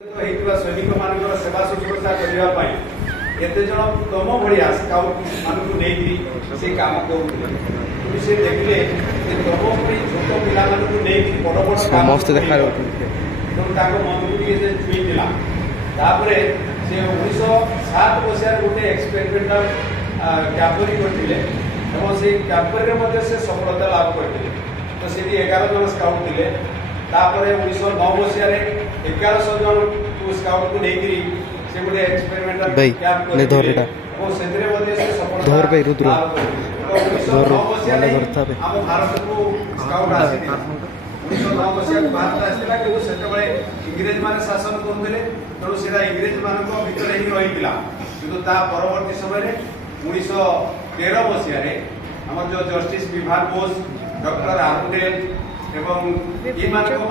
सैनिक मान सेवा शुश्रूषा करने एत जन तुम भाया स्काउट मानक नहीं से कम करुले से देखले तुम छोट पिला नहीं बड़ बड़ समस्त देखा तेणु मन को छुईला से 1907 मसीह गोटे एक्सपेरिमेंटाल कैंपरी करते से कैंपरी से सफलता लाभ करते तो से 11 जन स्काउट थे 1909 मसीह 1100 जन स्काउट को लेकरी से गोटे एक्सपेरिमेंटल कैंप करते और सेतरे मध्ये से सफलता धोर पे रुद्र धोर वाले भरता पे हम भारत को स्काउट आसी 1909 मसीह भारत आसीला कि सेतबळे इंग्रज माने शासन करथले तेणु सेरा इंग्रज मानको भितर ही रहितिला किंतु ता परवर्ती समय रे 1913 मसीह रे हमर जो जस्टिस विभाग बोस डॉक्टर आर्डेल एवं ये माध्यम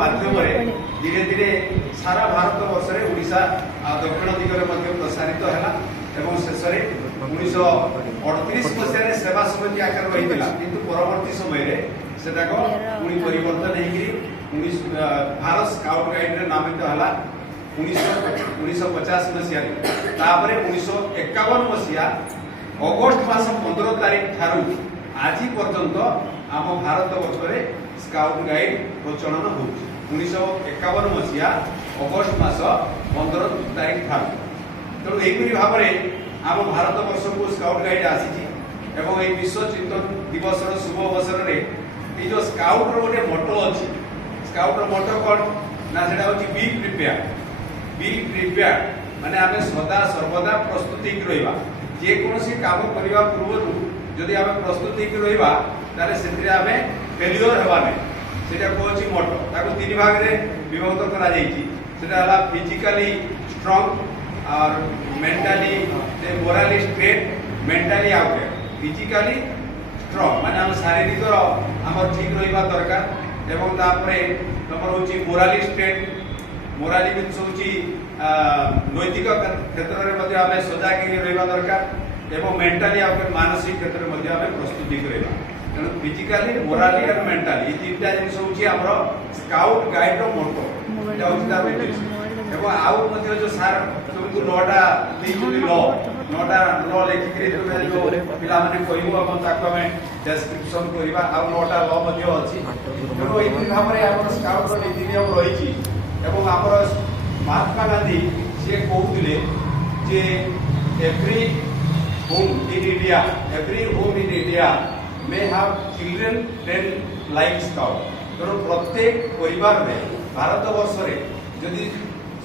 धीरे धीरे सारा भारत वर्ष में ओडिशा दक्षिण दिगरे प्रसारित है शेष में 1938 मसीह सेवा समिति आकार रही किंतु परवर्ती समय पुणी परिवर्तन भारत स्काउट गाइड नामित है 1950 मसीह 1951 मसीहा अगस्ट मास 15 तारीख ठारू आज पर्यंत आम भारत वर्ष में स्काउट गाइड प्रचलन हो 1951 मसीहा अगस्ट मास 15 तारीख ठारू तेणु यहीपरि भाव में आम भारत वर्ष को स्काउट गाइड आसी विश्व चिंतन दिवस शुभ अवसर में ये जो स्काउट रोटे मोटो अच्छी स्काउट मोटो कौन ना से बी प्रिपेयर माने आम सदा सर्वदा प्रस्तुति रहा जेकोसी काम करने पूर्व जदि आम प्रस्तुति रहा ताले से आम फेल्योर हेबा नहीं सेटा कहछि मोटो ताको तीन भाग रे विभक्त करा जाईछि सेटा हला फिजिकली स्ट्रांग और मेंटली से morally straight mentally out physically strong माने हम शारीरिक हमर ठीक रहिबा दरकार एवं तापरे तमर होछि मोराली स्ट्रेट मोराली मीन्स होछि नैतिक क्षेत्र रे मध्ये आमे सजग रहिबा दरकार एवं मेंटली आउट मानसिक क्षेत्र रे मध्ये आमे प्रस्तुति करबा तेणु फिजिकली मोराली और मेंटली तीनटा जिन हमर स्काउट गाइड रो मोटो एवं आउ जो सार तुमको नौटा नौटा ल लिखिक जो पिला माने कहबो अपन ताको में डिस्क्रिप्शन करबा आ नौटा ल मध्ये अछि तेणु एई भाव में हमर स्काउट रो नीति नियम रहिछि एवं हमर महात्मा गांधी से कहउतिले जे every home in India may have children trained like scout तेणु प्रत्येक परिवार में भारत वर्ष रे यदि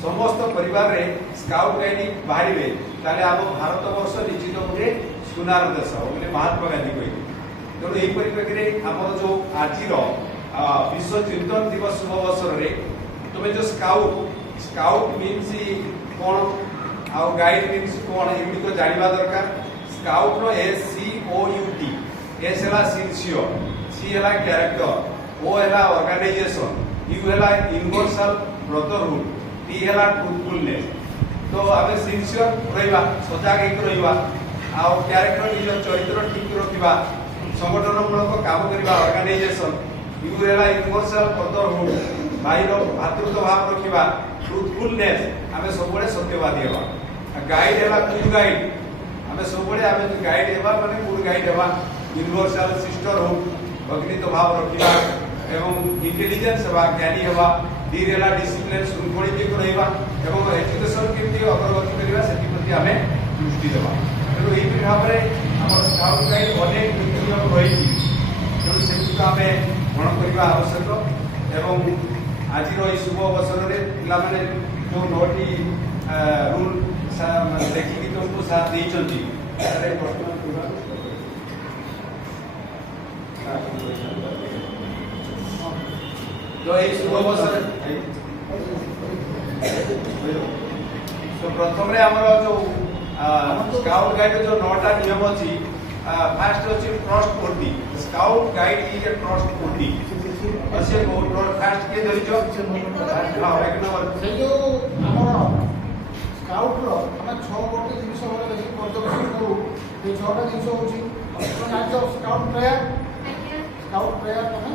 समस्त परिवार रे स्काउट गाइड बाहरिबे ताले आम भारत वर्ष निश्चित गोटे सुनार देश बोले महात्मा गांधी कहि तेणु एही परिप्रेक्षी रे हमर जो आजिर विश्व चिंतन दिवस शुभ अवसर रे तुमे जो स्काउट मीन्स कोन आ गाइड मीन्स कोन एमि को जानिबा दरकार स्काउट रो SCOUT S है सिंसियर C है कैरेक्टर O है ऑर्गेनाइजेशन U है यूनिवर्सल ब्रदरहुड T है ट्रूथफुलनेस तो आमे सिंसियर रहिबा सजग रहिबा आ कैरेक्टर निज चरित्र ठीक रखिबा संगठन मूलक काम करबा ऑर्गेनाइजेशन U है यूनिवर्सल ब्रदरहुड भाईर भातृत्व भाव रखिबा ट्रूथफुलनेस आमे सबले सत्यवादी हेबा गाइड है गुड गाइड आमे सबले आमे गाइड हेबा माने गुड गाइड हेबा यूनिवर्सल सिस्टरहुड भगिनीत भाव रखा एवं इंटेलिजेंस हेबा ज्ञानी हेबा धीर है डिसिप्लिन शृंखलित रहिबा एवं एजुकेशन केमती अग्रगति करबा सेति प्रति आमे दृष्टि देबा तेणु एही भाव में हमर स्काउट गाइड अनेक नीति नियम रही तेणु सेति आमे ग्रहण करबा आवश्यक एवं आज शुभ अवसर में पिला माने जो 9टी रूल देखिक तुमको साथ देइछंती तो ये शुभ अवसर तो प्रथम रे हमर जो स्काउट गाइड जो 9टा नियम अछि फर्स्ट अछि trustworthy scout guide is a trustworthy असे फर्स्ट के धरिजो हां एक नंबर से जो हमर स्काउट रो हम 6 गोटे जिनिस वाला देखि पर्यवेक्षण करू ये 6टा जिनिस होछि आज स्काउट प्रेयर तमे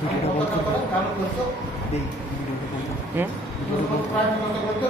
काम करछो ପ୍ରାୟ ବ୍ୟବସ୍ଥା କରିତେ